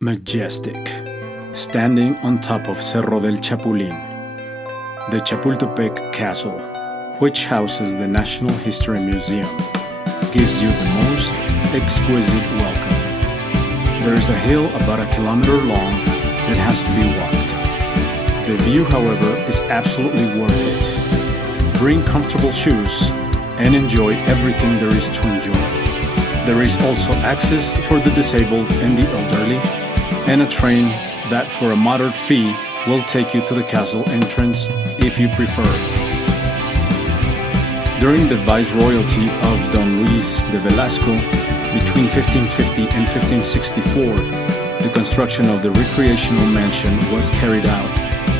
Majestic, standing on top of Cerro del Chapulín, the Chapultepec Castle, which houses the National History Museum, gives you the most exquisite welcome. There is a hill about 1 kilometer long that has to be walked. The view, however, is absolutely worth it. Bring comfortable shoes and enjoy everything there is to enjoy. There is also access for the disabled and the elderly, and a train that for a moderate fee will take you to the castle entrance if you prefer. During the viceroyalty of Don Luis de Velasco, between 1550 and 1564, the construction of the recreational mansion was carried out.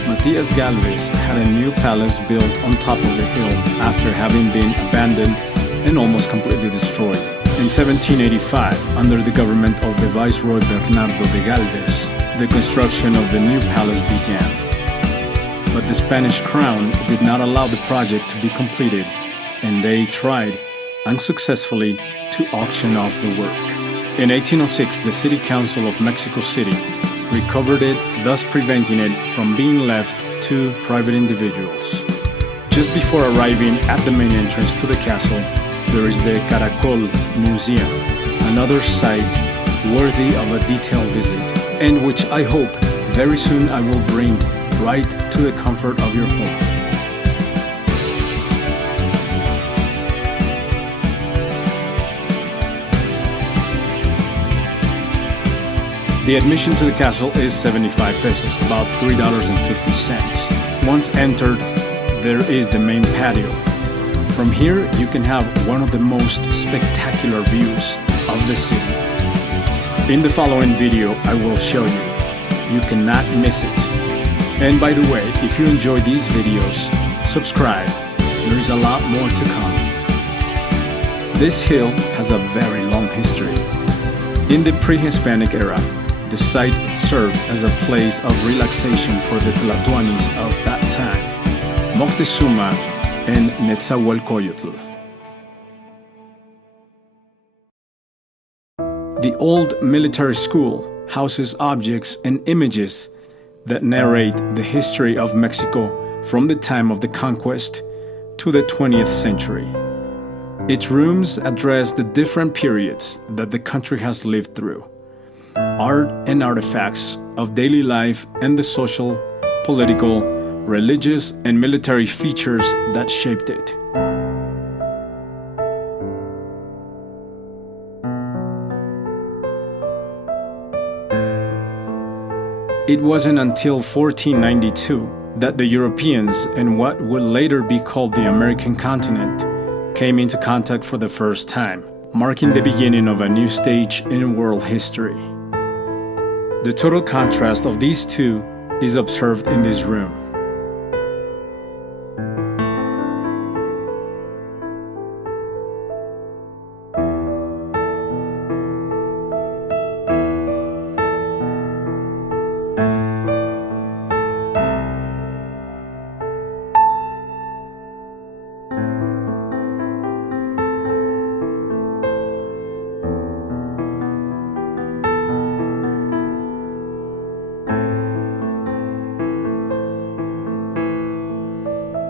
Matias Galvez had a new palace built on top of the hill after having been abandoned and almost completely destroyed. In 1785, under the government of the Viceroy Bernardo de Galvez, the construction of the new palace began. But the Spanish crown did not allow the project to be completed, and they tried, unsuccessfully, to auction off the work. In 1806, the City Council of Mexico City recovered it, thus preventing it from being left to private individuals. Just before arriving at the main entrance to the castle, there is the Caracol Museum, another site worthy of a detailed visit, and which I hope very soon I will bring right to the comfort of your home. The admission to the castle is 75 pesos, about $3.50. Once entered, there is the main patio. From here, you can have one of the most spectacular views of the city. In the following video, I will show you. You cannot miss it. And by the way, if you enjoy these videos, subscribe. There is a lot more to come. This hill has a very long history. In the pre-Hispanic era, the site served as a place of relaxation for the Tlatoanis of that time, Moctezuma and Netzahualcoyotl. The old military school houses objects and images that narrate the history of Mexico from the time of the conquest to the 20th century. Its rooms address the different periods that the country has lived through, art and artifacts of daily life and the social, political, religious, and military features that shaped it. It wasn't until 1492 that the Europeans and what would later be called the American continent came into contact for the first time, marking the beginning of a new stage in world history. The total contrast of these two is observed in this room.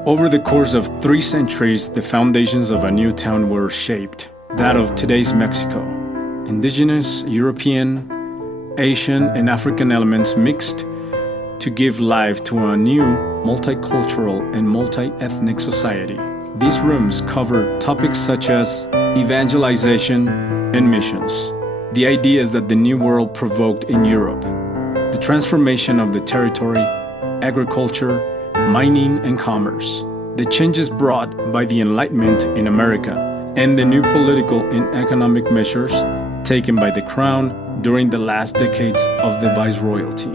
Over the course of 3 centuries, the foundations of a new town were shaped, that of today's Mexico. Indigenous, European, Asian, and African elements mixed to give life to a new multicultural and multi-ethnic society. These rooms cover topics such as evangelization and missions, the ideas that the New World provoked in Europe, the transformation of the territory, agriculture, mining, and commerce, the changes brought by the Enlightenment in America, and the new political and economic measures taken by the Crown during the last decades of the Viceroyalty.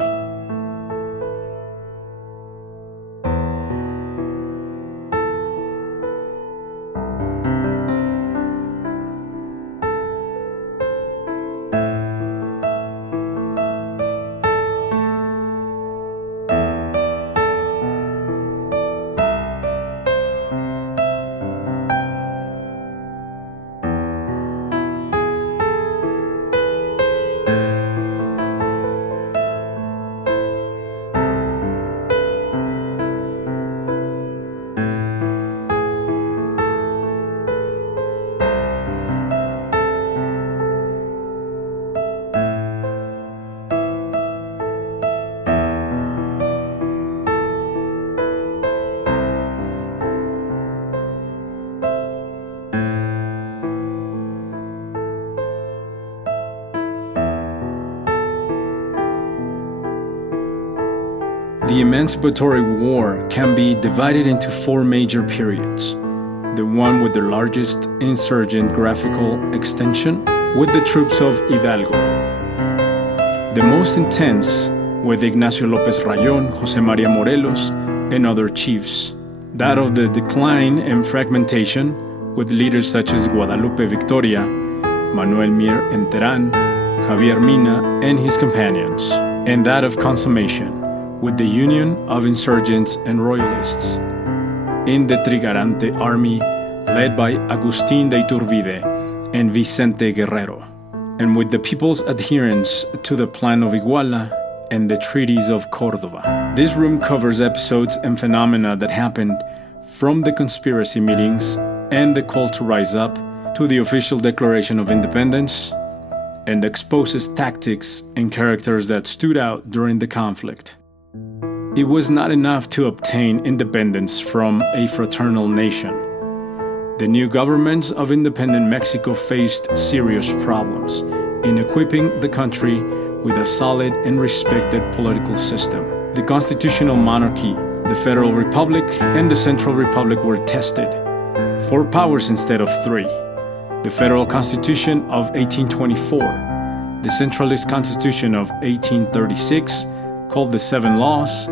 The Emancipatory War can be divided into four major periods. The one with the largest insurgent graphical extension, with the troops of Hidalgo. The most intense, with Ignacio López Rayón, José María Morelos, and other chiefs. That of the decline and fragmentation, with leaders such as Guadalupe Victoria, Manuel Mier Enterán, Javier Mina, and his companions. And that of consummation, with the union of insurgents and royalists. In the Trigarante army, led by Agustín de Iturbide and Vicente Guerrero, and with the people's adherence to the Plan of Iguala and the treaties of Córdoba. This room covers episodes and phenomena that happened from the conspiracy meetings and the call to rise up to the official Declaration of Independence, and exposes tactics and characters that stood out during the conflict. It was not enough to obtain independence from a fraternal nation. The new governments of independent Mexico faced serious problems in equipping the country with a solid and respected political system. The constitutional monarchy, the Federal Republic, and the Central Republic were tested. 4 powers instead of 3. The Federal Constitution of 1824, the Centralist Constitution of 1836, called the Seven Laws,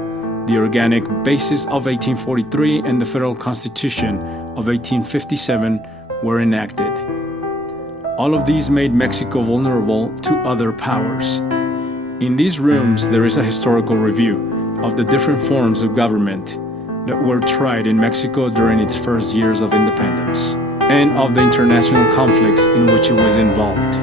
the Organic Basis of 1843, and the Federal Constitution of 1857 were enacted. All of these made Mexico vulnerable to other powers. In these rooms, there is a historical review of the different forms of government that were tried in Mexico during its first years of independence, and of the international conflicts in which it was involved.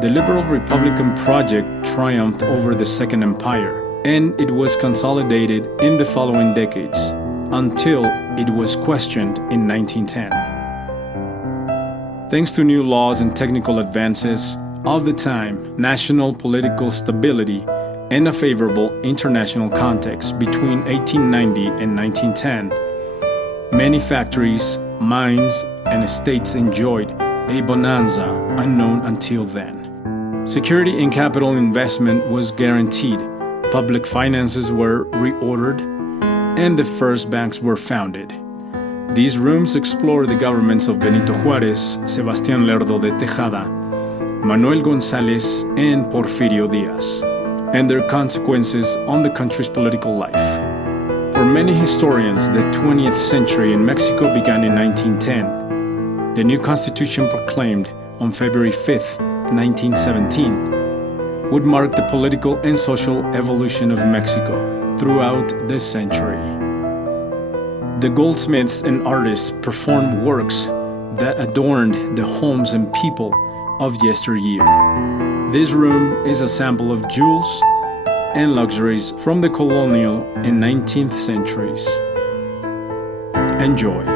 The liberal republican project triumphed over the Second Empire, and it was consolidated in the following decades, until it was questioned in 1910. Thanks to new laws and technical advances of the time, national political stability, and a favorable international context between 1890 and 1910, many factories, mines, and estates enjoyed a bonanza unknown until then. Security and capital investment was guaranteed, public finances were reordered, and the first banks were founded. These rooms explore the governments of Benito Juárez, Sebastián Lerdo de Tejada, Manuel González, and Porfirio Díaz, and their consequences on the country's political life. For many historians, the 20th century in Mexico began in 1910. The new constitution proclaimed on February 5, 1917, would mark the political and social evolution of Mexico throughout this century. The goldsmiths and artists performed works that adorned the homes and people of yesteryear. This room is a sample of jewels and luxuries from the colonial and 19th centuries. Enjoy.